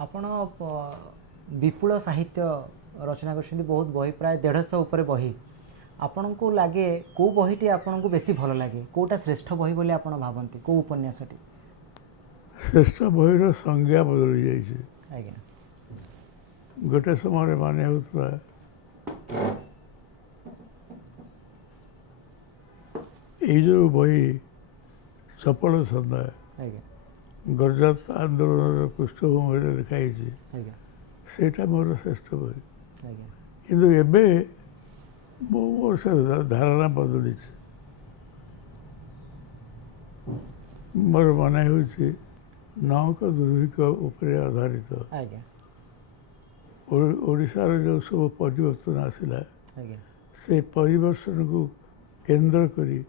ଆପଣ विपुल साहित्य रचना कर बहुत बही प्राय 150 ऊपर बही आपण को लगे कौ बहीटी आपन को बेसी भल लगे कौटा श्रेष्ठ बही बोली आपण भावती कौ उपन्यासटी श्रेष्ठ बहीर संज्ञा बदली जाइए आज्ञा गोटे समय माने होता ये जो बही चपल सदा आज्ञा गरजात आंदोलन पृष्ठभूमि लिखाई आज्ञा सेटा मोर श्रेष्ठ बही आज्ञा किंतु एबे मोर से धारणा बदली मोर मने होछि नौक दुर्भिक्ष उपरे आधारित आज्ञा ओडिशार जो सब परिवर्तन आसिला आज्ञा से परिवर्तन को केंद्र करी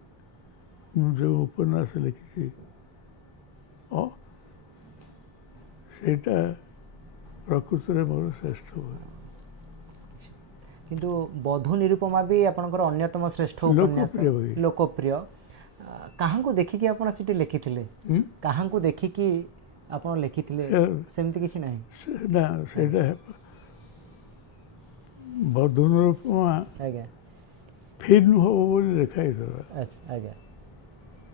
जो उपन्यास लिखी सेटा प्रकृत में मोर श्रेष्ठ बही किंतु बधू निरुपमा भी आपनकर अन्यतम श्रेष्ठ उपन्यास लोकप्रिय बही लोकप्रिय कहाँ को देखिकी आपण सिटी लिखिथिले कहाँ को देखिकी आपण लिखिथिले सेमति किछि नाही ना सेटा बधू निरुपमा आज्ञा फिल्म हो बोली लिखाई था अच्छा आज्ञा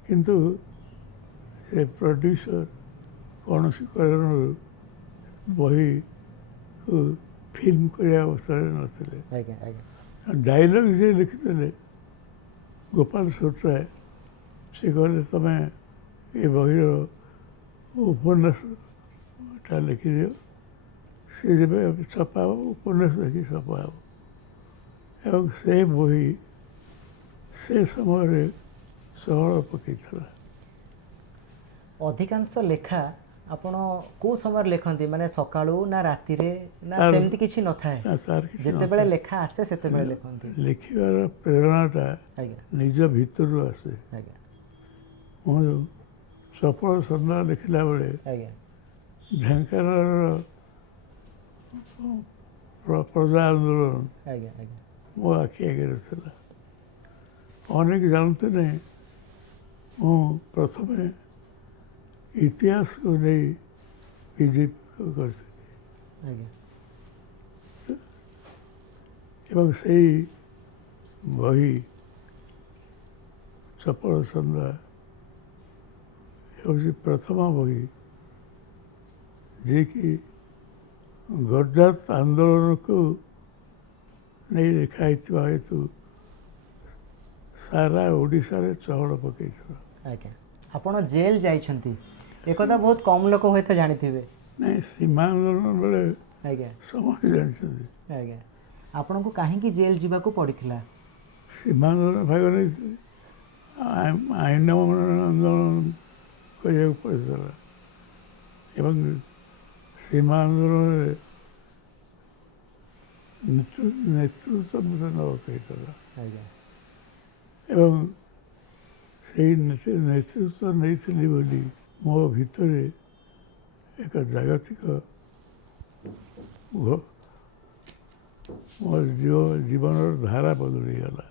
किंतु से प्रोड्यूसर कौन सी कारण बही फिल्म करने अवस्था नथिले आज्ञा आज्ञा डायलॉग जे लिखिते गोपाल सोटराय से कहले तमें ये बहीर उपन्यासटा लिखि दियो सी जब छपा उपन्यास देखी छपा एवं से बही से समय सहल पकई अधिकांश लेखा आपण को समय लिखती माने सकाळू ना राति रे ना सेमति किछि न थाए जते बेले लेखा आसे सेते बेले लिखती लिखिबार प्रेरणाटा आज्ञा निज भितर आसे आज्ञा मु सफल सन्धा लिखला बेले आज्ञा ढेंकानाल प्रजा आंदोलन आज्ञा आज्ञा मो आखि आगे था अनेक जानते नहीं मु प्रथम इतिहास को नहीं बीजेपी को करते आज्ञा एवं से बही चपल सन्धा हूँ प्रथम बही जे कि गरजात आंदोलन को नहीं लिखाई हेतु सारा ओडिशा रे चहल पकई आज्ञा आपण जेल जाइछंती एकदा बहुत कम लोक होय तो जानिथिबे नहीं सीमा आंदोलन बेले आज्ञा समझ जानते आज्ञा आपण को काहे की जेल जीवा को पड़िथिला सीमा आंदोलन भाग नहीं आईन आंदोलन करने पड़ता एवं सीमा आंदोलन नेतृत्व मत न कही आज्ञा एवं से नेतृत्व नहीं बोली मो भितर एक जागतिक मो जीवन धारा बदली गला